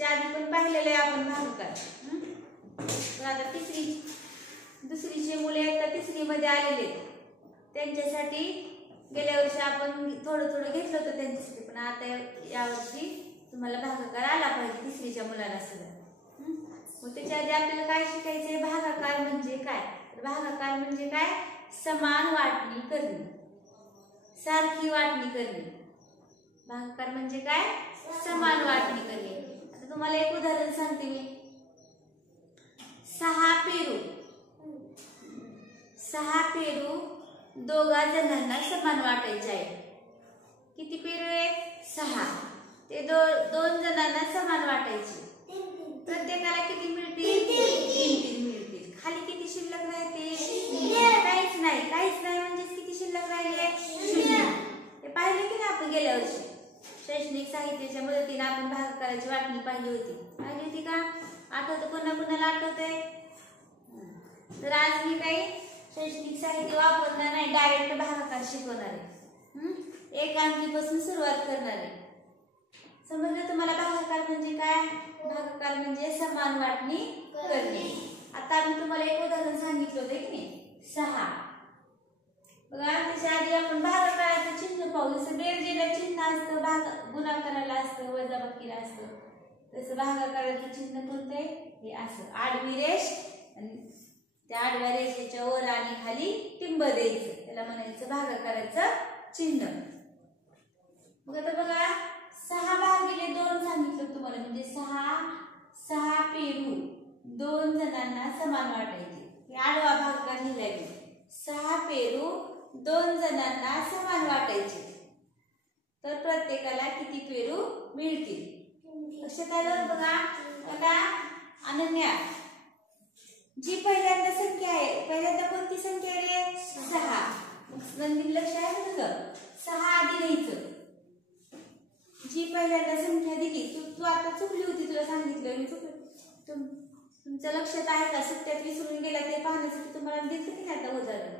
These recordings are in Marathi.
त्याच्या आधी पण पाहिलेलं आहे आपण भागाकार. पण आता दुसरीचे मुले आता तिसरीमध्ये आलेले त्यांच्यासाठी गेल्या वर्षी आपण थोडं घेतलं होतं त्यांच्यासाठी, पण आता यावर्षी तुम्हाला भागाकार आला पाहिजे तिसरीच्या मुलाला सुद्धा. मग त्याच्या आधी आपल्याला काय शिकायचंय? भागाकार म्हणजे काय? भागाकार म्हणजे काय? समान वाटणी करणे, सारखी वाटणी करणे. भागाकार म्हणजे काय? समान वाटणी करणे. आता तुम्हाला एक उदाहरण सांगते मी. 6 पेरू दोघा जणांना समान वाटायचे आहे. किती पेरू आहेत? 6. ते दोन जणांना समान वाटायचे. प्रत्येकाला किती मिळतील? 3 मिळतील. खाली किती शिल्लक राहते? काहीच नाही म्हणजे किती शिल्लक राहिले? 0. हे पाहिले की नाही आपण गेल्या वर्षी शैक्षणिक साहित्याच्या मदतीने आपण भागाकाराची वाटणी पाहिली होती का? आठवतं? कोणाला आठवतंय? तर आज मी काही शैक्षणिक साहित्य वापरणार नाही, डायरेक्ट भागाकार शिकवणार आहे. 1 अंकीपासून सुरुवात करणार आहे. समजलं तुम्हाला भागाकार म्हणजे काय? भागाकार म्हणजे समान वाटणी करणे. आता मी तुम्हाला एक उदाहरण सांगितलं होतं की नाही, 6. बघा, त्याच्या आधी आपण भागाकाराचं चिन्ह पाहू. जसं बेरजेला चिन्ह असतं, गुणाकाराला असतं, वजाबाकीला असतं, तसं भागाकाराचं चिन्ह कोणतं आहे? हे असं आडवी रेष, आणि त्या आडव्या रेषेच्या वर आणि खाली टिंब द्यायचं, त्याला म्हणायचं भागाकाराचं चिन्ह. मग आता बघा, 6/2 सांगितलं तुम्हाला, म्हणजे 6 पेरू 2 जणांना समान वाटायचे. हे आडवा भागाकार लिहिलाय. 6 पेरू 2 जणांना समान वाटायचे, तर प्रत्येकाला किती पेरू मिळतील? लक्षात आलं? बघा आता अनन्या, जी पहिल्यांदा संख्या आहे, पहिल्यांदा कोणती संख्या आहे? 6. नंदीन लक्ष आहे ना तुझं? 6 आधी लिहायचं. जी पहिल्यांदा संख्या दिली, तू आता चुकली होती, तुला सांगितलं मी तुमचं लक्षात आहे का? सुट्ट्यात विसरून गेला ते पाहण्यासाठी तुम्हाला दिसतं की नाही आता उदाहरण?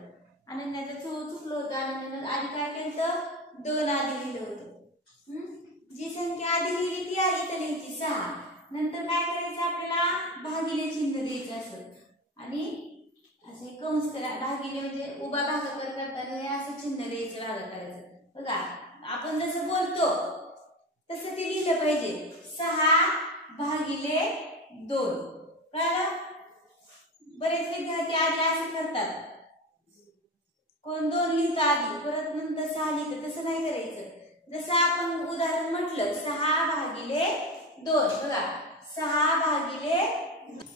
अनन्याचं चुकलं होतं. अनन्यानं आधी काय केलं? 2 आधी लिहिलं होतं. जी संख्या आधी लिहिली ती आधी तर लिहायची 6. नंतर काय करायचं? आपल्याला भागिले चिन्ह द्यायचं असं, आणि असे कंस करा. भागिले म्हणजे उभा भागाकार करताना हे असं चिन्ह द्यायचं भागाकाराचं. बघा, आपण जसं बोलतो तसं ते लिहिलं पाहिजे. 6/2. कळलं? बरेच विद्यार्थी आधी असं करतात, कोण 2 लिहितं आधी, परत नंतर 6 लिहितं. तसं नाही करायचं. जसं आपण उदाहरण म्हटलं 6/2. बघा, 6/2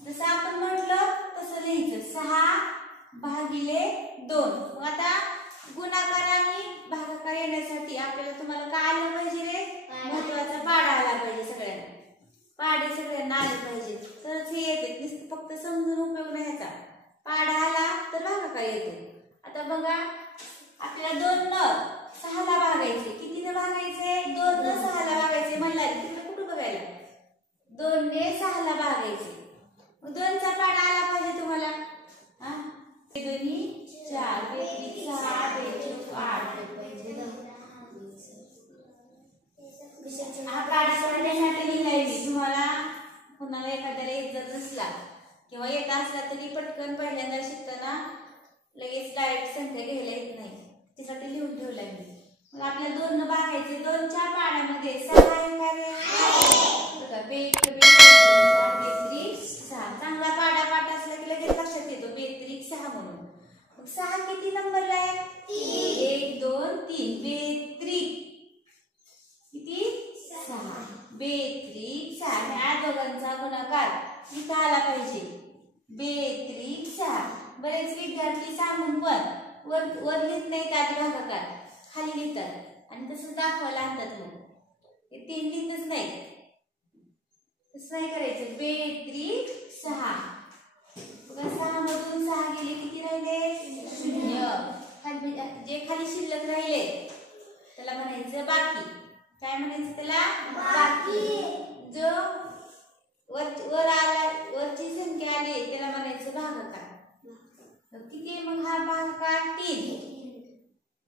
जसं आपण म्हटलं तसं लिहायचं 6/2. मग आता गुणाकार आणि भागाकार येण्यासाठी आपल्याला तुम्हाला काय आलं पाहिजे रे? महत्वाचा पाढा आला पाहिजे. सगळ्यांना पाढे सगळ्यांना आले पाहिजे, तरच हे येते. नुसतं फक्त समजून उपयोग नाही ह्याचा. पाढा आला तर भागाकार येतो. आता बघा, आपल्याला 2 न 6ला भागायचे. कितीने भागायचे? 2 न 6ला भागायचे. म्हणला तिकडे कुठं बघायला? 2 ने 6ला भागायचे. मग 2चा पाढा आला पाहिजे तुम्हाला. 2 4, 3 6, 2 8. हा पाढा सोडण्यासाठी लिहिलाय मी. तुम्हाला कुणाला एखाद्याला येत जर नसला किंवा येत असला तरी पटकन पहिल्यांदा शिकताना लगेच डायरेक्ट संख्या घ्यायला येत नाही, त्यासाठी लिहून ठेवलाय मी. मग आपल्याला 2 न भागायचे. 2च्या पाढ्यामध्ये 6 आहे का रे? बघा, 6. चांगला पाढा पाठ असला की लगेच लक्षात येतो 6 म्हणून. मग 6 किती नंबरला आहे? 1 2 3. बेत्रिक किती? 6. बेत्रिक 6. ह्या दोघांचा गुणाकार इथं आला पाहिजे. बेत्रिक 6. बरेच विद्यार्थी सांगून पण वर लिहित नाहीत आधी भागाकार, खाली लिहितात आणि तसं दाखवायला आणतात. मग हे 3 लिहितच नाही. तसं नाही करायचं. बेत्रिक 6. बघा, 6 मधून 6 गेले, किती राहिले? 0. जे खाली शिल्लक राहिले त्याला म्हणायचं बाकी. काय म्हणायचं त्याला? बाकी. जो वर आला, वरची संख्या आली त्याला म्हणायचं भागाकार. किती? मग हा भागाकार 3.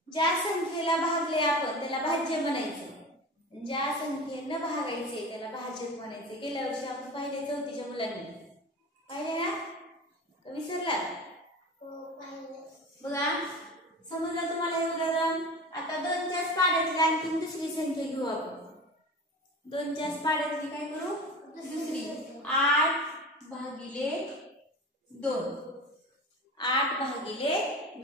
ज्या संख्येला भागले आपण त्याला भाज्य म्हणायचं. ज्या संख्येनं भागायचे त्याला भाजक म्हणायचे. गेल्या वर्षी आपण पाहिले 4थीच्या मुलांनी पाहिले ना, विसरला? बघा समजलं तुम्हाला हे उदाहरण. आता 2च्याच पाड्यातली आणखी दुसरी संख्या घेऊ आपण. 2च्याच पाड्यातली काय करू? दुसरी 8 भागिले 2. 8 भागिले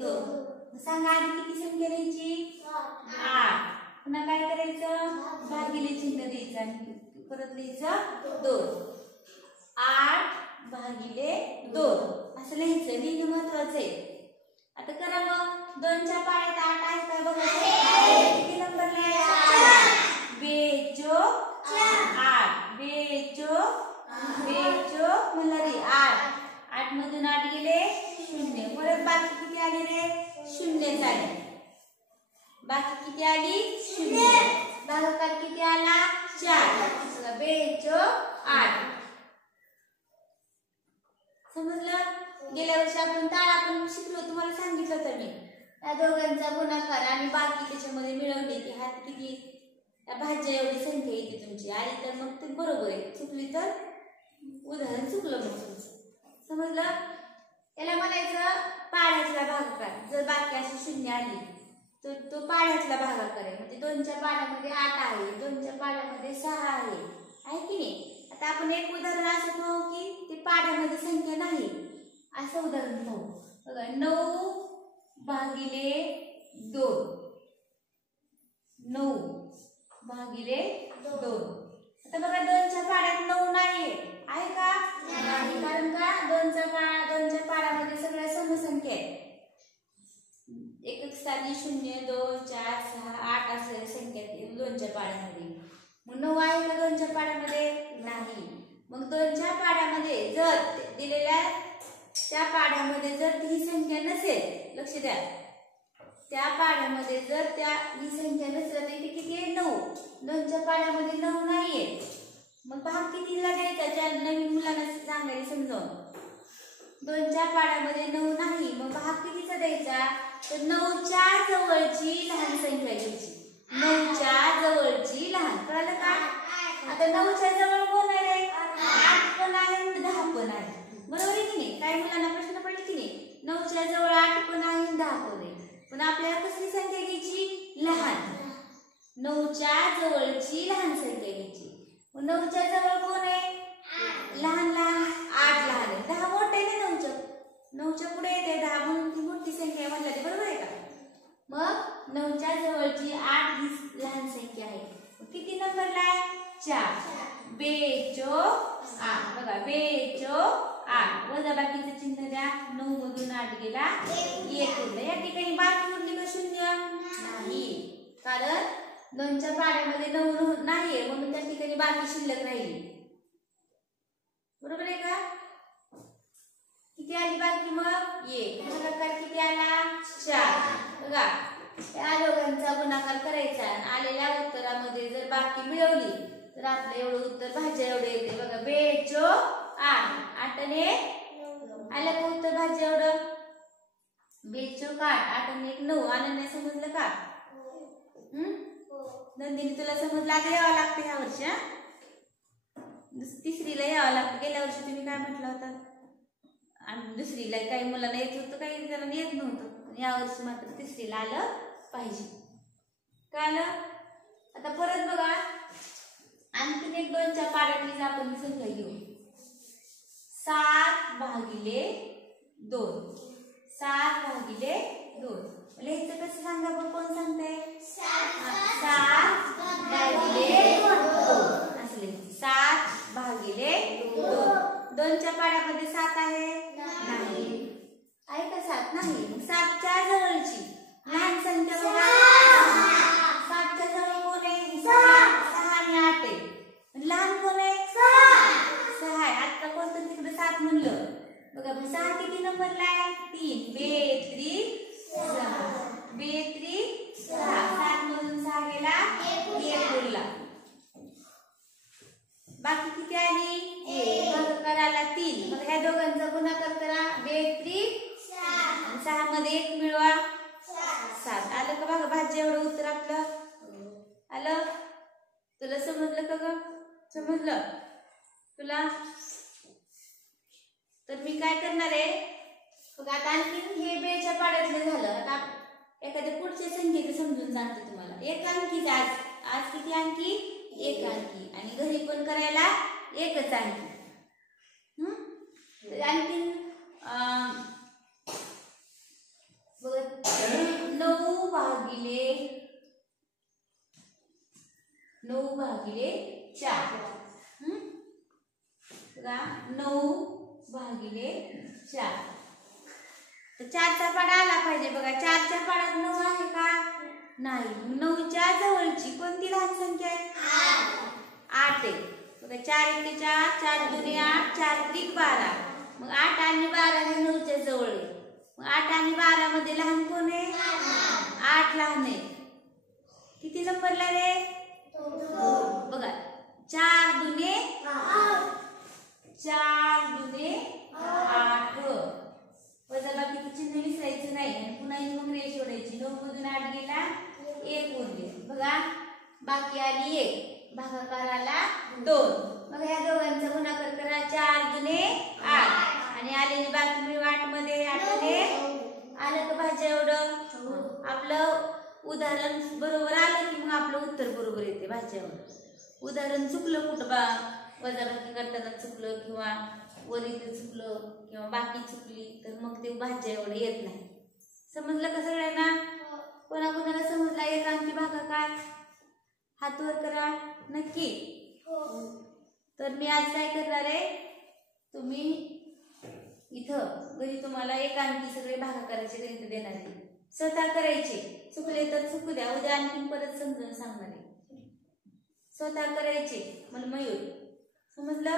2. सांगा आधी किती संख्या द्यायची? 8. पुन्हा काय करायचं? भागिले चिन्ह द्यायचं आणि परत लिहायचं 2. 8 भागिले 2 असं लिहायचं. लिहिणं महत्वाचं आहे. आता करा मग. 2च्या पाड्यात 8 आहे का बघा. किती नंबरला आहे? बेचोक 8. बेचोक म्हणलं रे 8. 8 मधून 8 गेले 0. परत बाकी किती आले रे? 0 आले. बाकी किती आली? 0. भागाकार किती आला? 4. बेचोक 8. समजलं? गेल्या वर्षी आपण ताळा पण शिकलो. तुम्हाला सांगितलं होतं मी. त्या दोघांचा गुणाकार आणि बाकी त्याच्यामध्ये मिळवले की हात किती त्या भाज्या एवढी संख्या येते तुमची. आली तर मग ते बरोबर आहे. चुकली तर उदाहरण चुकलं मग तुमचं. समजलं? याला म्हणायचं पाड्यातला भागाकार. जर बाकी अशी 0 आली तर तो पाड्यातला भागाकार आहे. म्हणजे 2च्या पाड्यामध्ये 8 आहे, 2च्या पाड्यामध्ये 6 आहे की नाही? आता आपण एक उदाहरण असं पाहू की ते पाड्यामध्ये संख्या नाही असं उदाहरण पाहू. बघा 9 भागिले 2. 9 भागिले 2. आता बघा 2च्या पाड्यात 9 नाहीये. आहे का? नाही. कारण का? 2च्या पाड्यामध्ये सगळ्या समसंख्या आहेत. एक एक स्थानी 0 2 4 6 8 असलेल्या संख्या आहेत 2च्या पाड्यामध्ये. मग 9 आहे का 2च्या पाड्यामध्ये? नाही. मग 2च्या पाड्यामध्ये जर दिलेल्या त्या पाड्यामध्ये जर ही संख्या नसेल, लक्ष द्या, त्या पाड्यामध्ये जर ही संख्या नसेल तर इथे किती आहे? 9. 2च्या पाड्यामध्ये 9 नाहीये. मग भाग कितीला द्यायचा? ज्या नवीन मुलांना सांगायला समजावून. 2च्या पाड्यामध्ये 9 नाही. मग भाग कितीचा द्यायचा? तर 9च्या जवळची लहान संख्या घ्यायची. 9च्या जवळची लहान. कळलं का? आता 9च्या जवळ कोण आहे? 8 पण आहे आणि 10 पण आहे. बरोबर आहे की नाही? काही मुलांना प्रश्न पडले की नाही? 9च्या जवळ 8 पण आहे आणि 10 पण आहे. पण आपल्याला कसली संख्या घ्यायची? लहान. 9च्या जवळची लहान संख्या घ्यायची. मग 9च्या जवळ कोण आहे? लहान 8 लहान आहे. 10 मोठे आहे ना 9च्या पुढे येते 10 म्हणून ती मोठी संख्या म्हणली. बरोबर आहे का? मग 9च्या जवळची 8 ही लहान संख्या आहे. किती नंबरला आहे? 4. बेचोक 8. बघा बेचोक 8. वजाबाकीचं चिन्ह द्या. 9 मधून 8 गेला 1 उरलं. या ठिकाणी बाकी उरली का 0? नाही. कारण 2च्या पाड्यामध्ये 9 नाहीये म्हणून त्या ठिकाणी बाकी शिल्लक राहिली. बरोबर आहे का? किती आली बाकी? मग 1. भागाकार किती आला? 4. बघा या दोघांचा गुणाकार करायचा. आलेल्या उत्तरामध्ये जर बाकी मिळवली तर आपलं एवढं उत्तर भाज्या एवढे येते. बघा बेचोक 8. 8 ने आलं का उत्तर भाज्या एवढं? बेचोक 8. 8 आणि 1 9. आनंद समजलं का? नंदिनी तुला समजलं? आता यावं लागतं ह्या वर्षी. 3रीला यावं लागतं. गेल्या वर्षी तुम्ही काय म्हटलं होतं? आणि 2रीला काही मुलांना येत होतं, काही जणांना येत नव्हतं. या वर्षी मात्र 3रीला आलं पाहिजे. कळलं? आता परत बघा आणखीन एक 2च्या पाड्यातलीच आपण संख्या घेऊ. 7 भागिले 2. 7 भागिले 2. लिहायचं कसं सांगा बरं? कोण सांगताय? 7 भागिले 2 असं लिहायचं. 7 भागिले 2. 2च्या पाड्यामध्ये 7 आहे? नाही. आहे का 7? नाही. मग 7च्या जवळची लहान संख्या बघा. 7च्या जवळ कोण आहे? 6 आणि 8 आहे. लहान कोण आहे? 6 आहे. आता कोणतं तिकडे 7 म्हणलं. बघा 6 किती नंबरला आहे? 3. बेत्री 6. बेत्री 6. 7 मधून 6 गेला 1 उरला. बाकी किती आली? 1. भागाकार आला 3. मग ह्या दोघांचा गुणाकार करा. बेत्री 6 मध्ये 1 मिळवा 7. आलं का? बघा भाज्या एवढं उत्तर आपलं आलं. तुला समजलं का ग? समजलं तुला? तर मी काय करणार आहे बघ, आता आणखी हे बेच्या पाड्यातलं झालं. आता एखाद्या पुढच्या संख्येचं समजून सांगते तुम्हाला. एक अंकीच आज आज किती अंकी? एक अंकी. आणि घरी पण करायला एकच अंकी. तर आणखी बघ 9 भागिले 4. बघा 9 भागिले 4. तर 4चा पाडा आला पाहिजे. बघा 4च्या पाड्यात 9 आहे का? नाही. 9च्या जवळची कोणती लहान संख्या आहे? 8 आहे. बघा 4 एके 4, 4 दुने 8, 4 त्रिक 12. मग 8 आणि 12 हे 9च्या जवळ आहे. मग 8 आणि 12 मध्ये लहान कोण आहे? 8 लहान आहे. किती नंबरला रे? बघा 4 दुने 8. वजाबाकीचं चिन्ह विसरायचं नाही आणि पुन्हा मग रेष ओढायची. 9 मधून 8 गेला 1 उरले. बघा बाकी आली 1, भागाकार आला 2. मग ह्या दोघांचा गुणाकार करा. 4 दुने 8 आणि आलेली बाकी मी 8 मध्ये 8 ने आलं का भाज्या एवढं? आपलं उदाहरण बरोबर आलं की मग आपलं उत्तर बरोबर येते भाज्यावर. उदाहरण चुकलं कुठं बा, वजाबाकी करताना चुकलं किंवा वरील चुकलं किंवा बाकी चुकली तर मग ते भाज्या एवढं येत नाही. समजलं का सगळ्यांना? कोणाकोणाला समजला एक अंकी भागाकार? हात वर करा नक्की. तर मी आज काय करणार आहे, तुम्ही इथं घरी तुम्हाला एक अंकी सगळे भागाकाराचे गणित देणार आहे. स्वतः करायचे. चुकले तर चुकू द्या, उद्या आणखी परत समजून सांगणार आहे. स्वतः करायचे. मला मयूर समजलं?